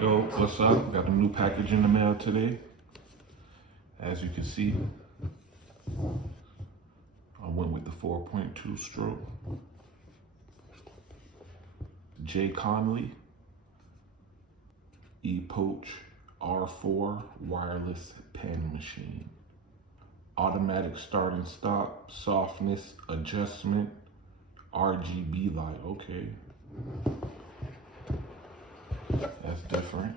Yo, what's up? Got a new package in the mail today. As you can see, I went with the 4.2 stroke. JCONLY Epoch R4 wireless pen machine. Automatic start and stop, softness adjustment, RGB light. Okay. That's different.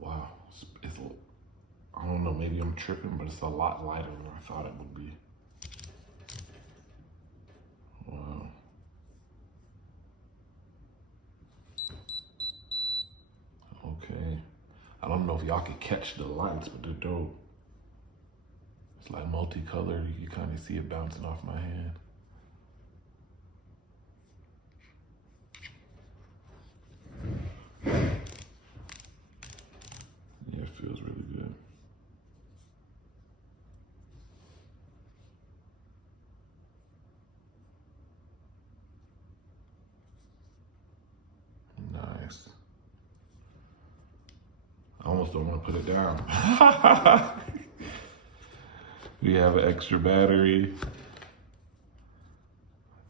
Wow. I don't know, maybe I'm tripping, but it's a lot lighter than I thought it would be. Wow. Okay. I don't know if y'all can catch the lights, but they're dope. It's like multicolored. You can kind of see it bouncing off my hand. Yeah, it feels really good. Nice. I almost don't want to put it down. We have an extra battery.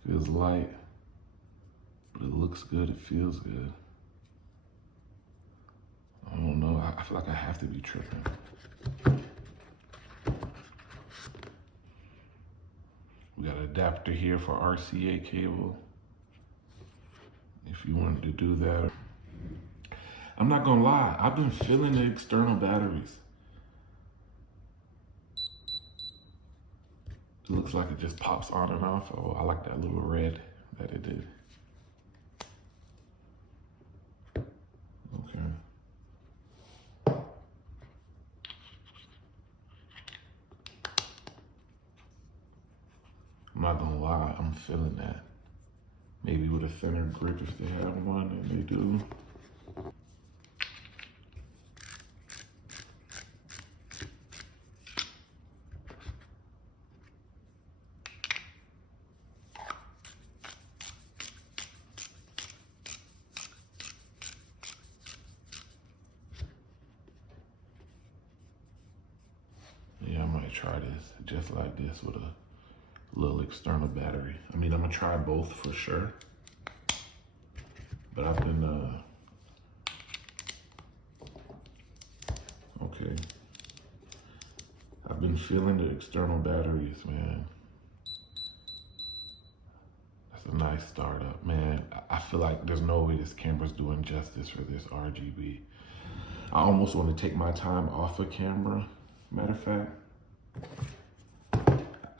Feels light, but it looks good. It feels good. I don't know. I feel like I have to be tripping. We got an adapter here for RCA cable. If you wanted to do that. I'm not gonna lie, I've been feeling the external batteries. It looks like it just pops on and off. Oh, I like that little red that it did. Okay. I'm not gonna lie, I'm feeling that. Maybe with a thinner grip if they have one, and they do. Yeah, I might try this just like this with a little external battery. I mean, I'm gonna try both for sure. But I've been, okay. I've been feeling the external batteries, man. That's a nice startup, man. I feel like there's no way this camera's doing justice for this RGB. I almost want to take my time off of camera. Matter of fact,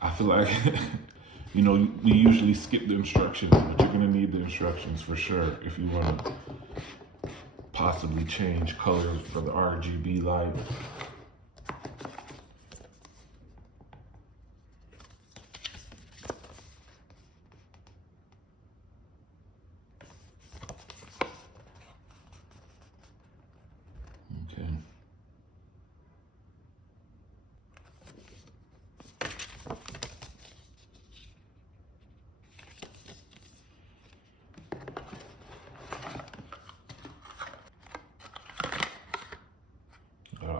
I feel like, you know, we usually skip the instructions, but you're gonna need the instructions for sure if you wanna possibly change colors for the RGB light. Okay.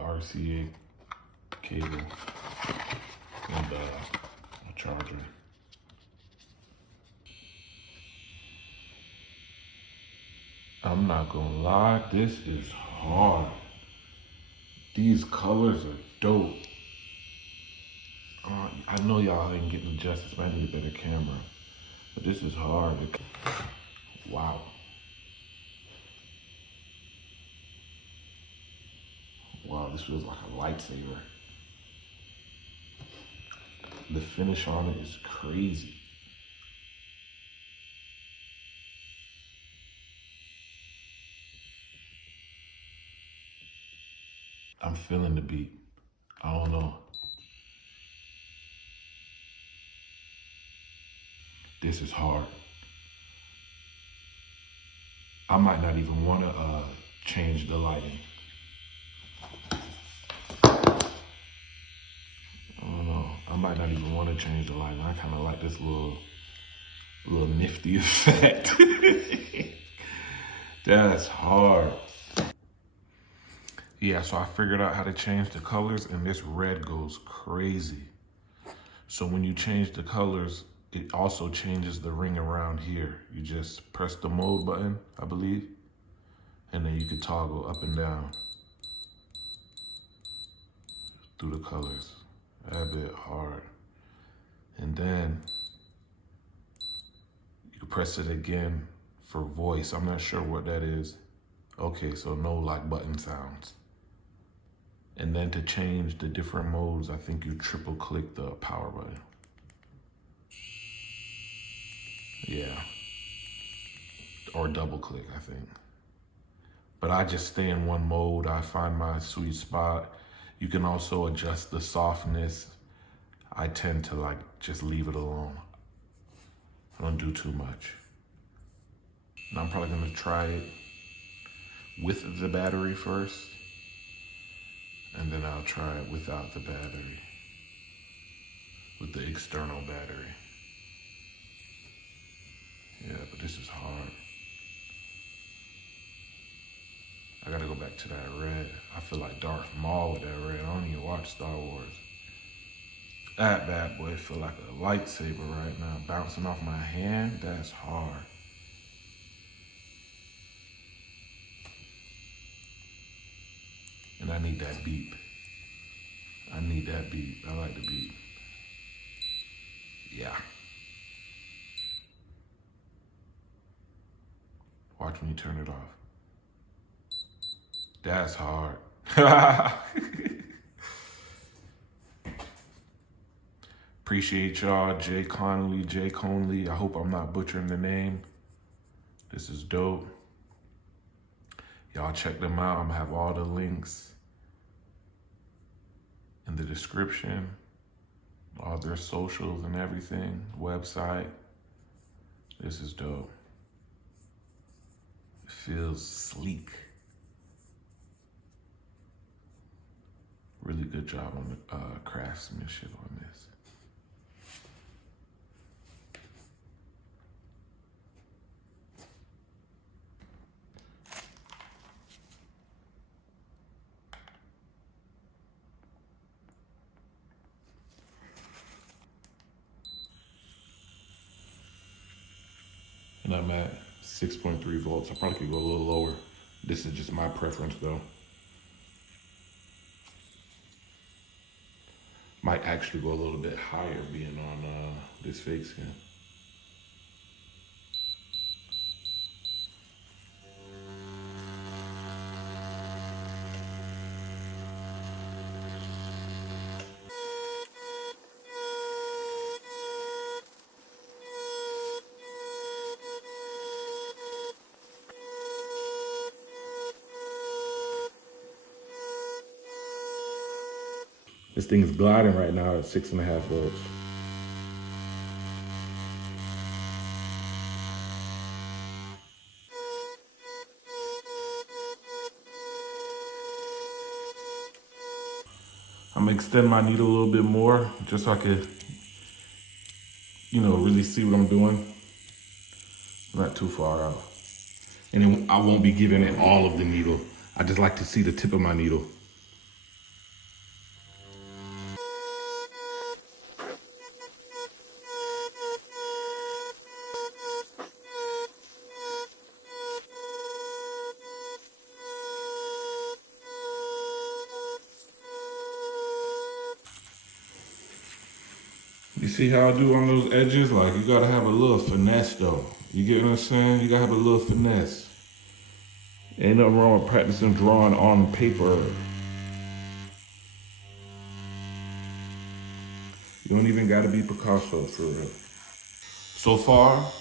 RCA cable and a charger. I'm not gonna lie, this is hard. These colors are dope. I know y'all ain't getting the justice, but I need a better camera. But this is hard. Wow. Wow, this feels like a lightsaber. The finish on it is crazy. I'm feeling the beat. I don't know. This is hard. I might not even want to change the lighting. I don't know. I might not even want to change the lighting. I kind of like this little A little nifty effect. That's hard. Yeah, so I figured out how to change the colors, and this red goes crazy. So when you change the colors, it also changes the ring around here. You just press the mode button, I believe, and then you can toggle up and down through the colors. That bit hard. And then you can press it again for voice. I'm not sure what that is. Okay, so no like button sounds. And then to change the different modes, I think you triple click the power button. Yeah. Or double click, I think. But I just stay in one mode. I find my sweet spot. You can also adjust the softness. I tend to like just leave it alone. I don't do too much. And I'm probably gonna try it with the battery first, and then I'll try it without the battery, with the external battery. Yeah, but this is hard. I gotta go back to that red. I feel like Darth Maul with that red. I don't even watch Star Wars. That bad boy feel like a lightsaber right now, bouncing off my hand. That's hard. And I need that beep. I need that beep. I like the beep. Yeah. Watch when you turn it off. That's hard. Appreciate y'all, JCONLY. I hope I'm not butchering the name. This is dope. Y'all check them out. I'm gonna have all the links in the description, all their socials and everything, website. This is dope. It feels sleek. Really good job on the craftsmanship on this. And I'm at 6.3 volts. I probably could go a little lower. This is just my preference though. Might actually go a little bit higher being on this fake skin. This thing is gliding right now at 6.5 volts. I'm gonna extend my needle a little bit more just so I could, really see what I'm doing. Not too far out. And then I won't be giving it all of the needle. I just like to see the tip of my needle. You see how I do on those edges? Like, you gotta have a little finesse though. You get what I'm saying? You gotta have a little finesse. Ain't nothing wrong with practicing drawing on paper. You don't even gotta be Picasso for real. So far,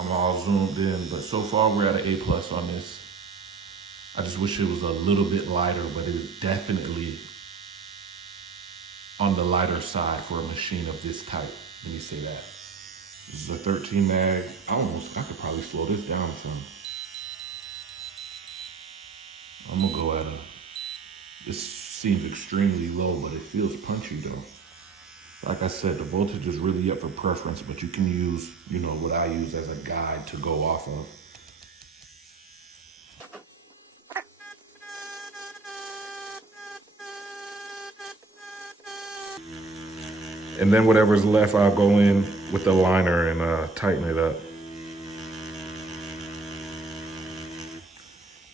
I'm all zoomed in, but so far we're at an A+ on this. I just wish it was a little bit lighter, but it's definitely on the lighter side for a machine of this type. Let me say that. This is a 13 mag. I could probably slow this down some. I'm gonna go at this seems extremely low, but it feels punchy though. Like I said, the voltage is really up for preference, but you can use, you know, what I use as a guide to go off of. And then whatever's left, I'll go in with the liner and tighten it up.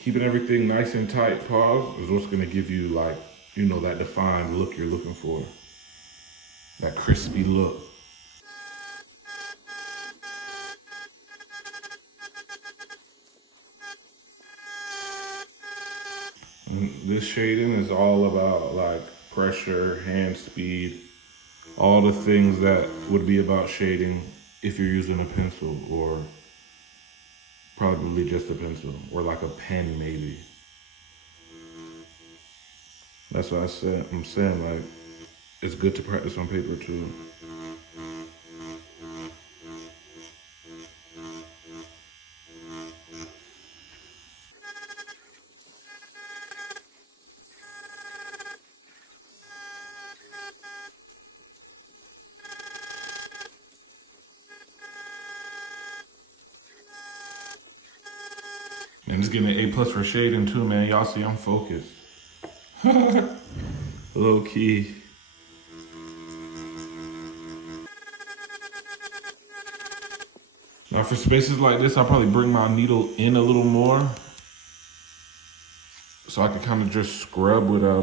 Keeping everything nice and tight, pause, is what's gonna give you, like, you know, that defined look you're looking for. That crispy look. And this shading is all about like pressure, hand speed, all the things that would be about shading if you're using a pencil, or probably just a pencil, or like a pen maybe. That's what I'm saying, like, it's good to practice on paper too. And just getting an A+ for shading too, man. Y'all see I'm focused. Low key. Now for spaces like this, I'll probably bring my needle in a little more, so I can kind of just scrub without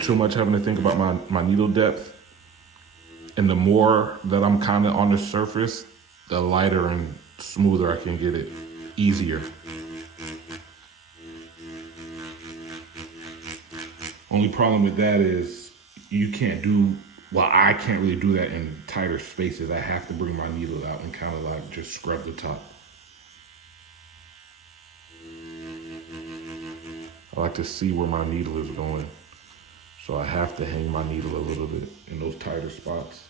too much having to think about my needle depth. And the more that I'm kind of on the surface, the lighter and smoother I can get it, easier. Only problem with that is you can't do, well, I can't really do that in tighter spaces. I have to bring my needle out and kind of like just scrub the top. I like to see where my needle is going, so I have to hang my needle a little bit in those tighter spots.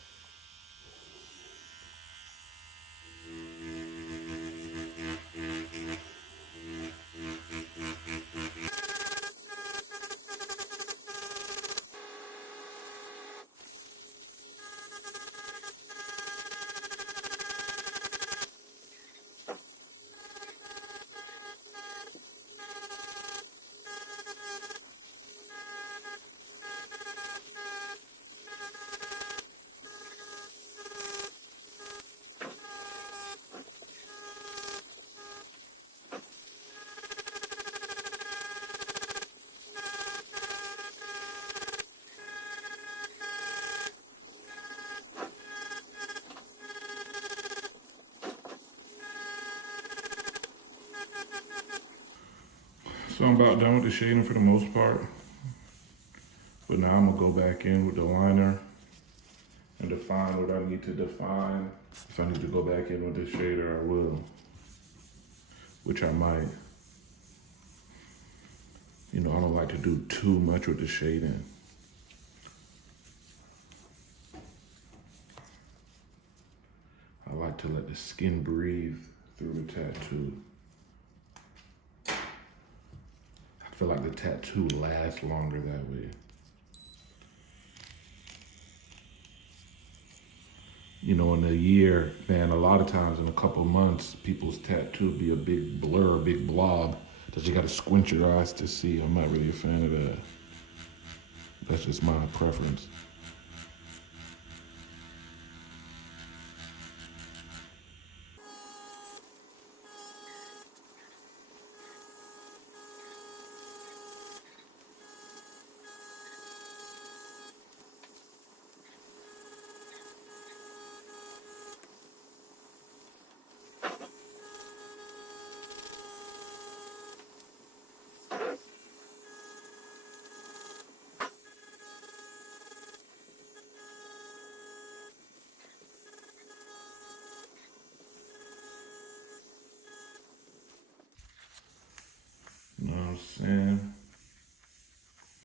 So I'm about done with the shading for the most part. But now I'm gonna go back in with the liner and define what I need to define. If I need to go back in with the shader, I will, which I might. You know, I don't like to do too much with the shading. I like to let the skin breathe through the tattoo. I feel like the tattoo lasts longer that way. You know, in a year, man, a lot of times in a couple months, people's tattoo be a big blur, a big blob that you gotta squint your eyes to see. I'm not really a fan of that. That's just my preference.